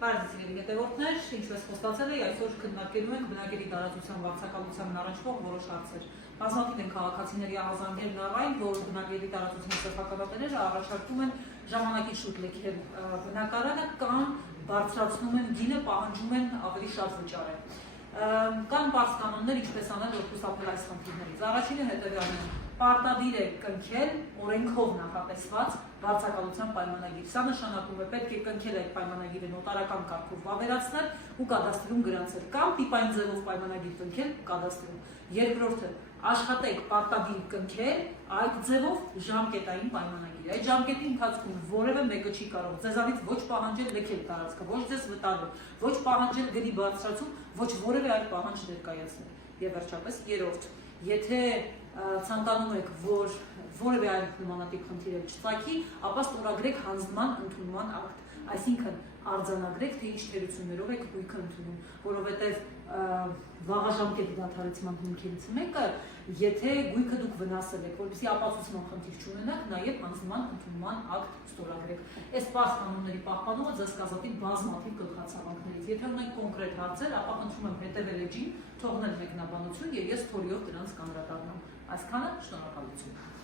Բարև հետևորդներ, ինչպես խոստացել էի, այսօր քննարկելու ենք բնակելի տարածության վարձակալությանն առնչվող որոշ հարցեր։ Բազմաթիվ են քաղաքացիների ահազանգերն առայն, որ բնակելի տարածության սեփականատերերը առաջարկում են ժամանակից շուտ լքել բնակարանը կամ բարձրացնում են գինը, պահանջում են ավելի շատ վճարել։ Կան բարձ կանոններ, ինչպես անել, որ խուսափել այս խնդիրներից։ Առաջինը հետևյալն է. պարտադիր է կնքել օրենքով նախատեսված վարձակալության պայմանագիր։ Սա նշանակում է պետք է կնքել այդ պայմանագիրը նոտարական կարգով վավերացնել ու կադաստրում գրանցել կամ տիպային ձևով պայմանագիր կնքել կադաստրում։ Երկրորդը աշխատեք պարտադիր կնքել այդ ձևով ժամկետային պայմանագիր։ Այդ ժամկետի ընթացքում որևէ մեկը չի կարող ձեզանից ոչ պահանջել լքել տարածքը, ոչ ձեզ վտարել, ոչ պահանջել գնի բարձրացում, ոչ որևէ այլ պահանջ ներկայացնել։ Եվ վերջապես երրորդ, եթե ցանկանում եք, որ որևէ այլ նմանատիպ խնդիր չծագի, ապա ստորագրեք հանձնման ընդունման ակտ, այսինքն արձանագրեք, թե ինչ թերություններով եք գույքը ընդունում, որովհետև վաղաժամկետ դադարեցման հիմքերից մեկը, եթե գույքը դուք վնասել եք, որպեսզի ապացուցման խնդիր չունենաք, նաև հանձնման ընդունման ակտ ստորագրեք։ Այս պարզ կանոնների պահպանումը ձեզ կազատի բազմաթիվ գլխացավանքներից։ Եթե ունեք կոնկրետ հարցեր, ապա խնդրում եմ հետևել էջին, թողնել մեկնաբանություն եւ ես փորիով դրանց կանդրադառնամ։ Այսքանը, շնորհակալություն։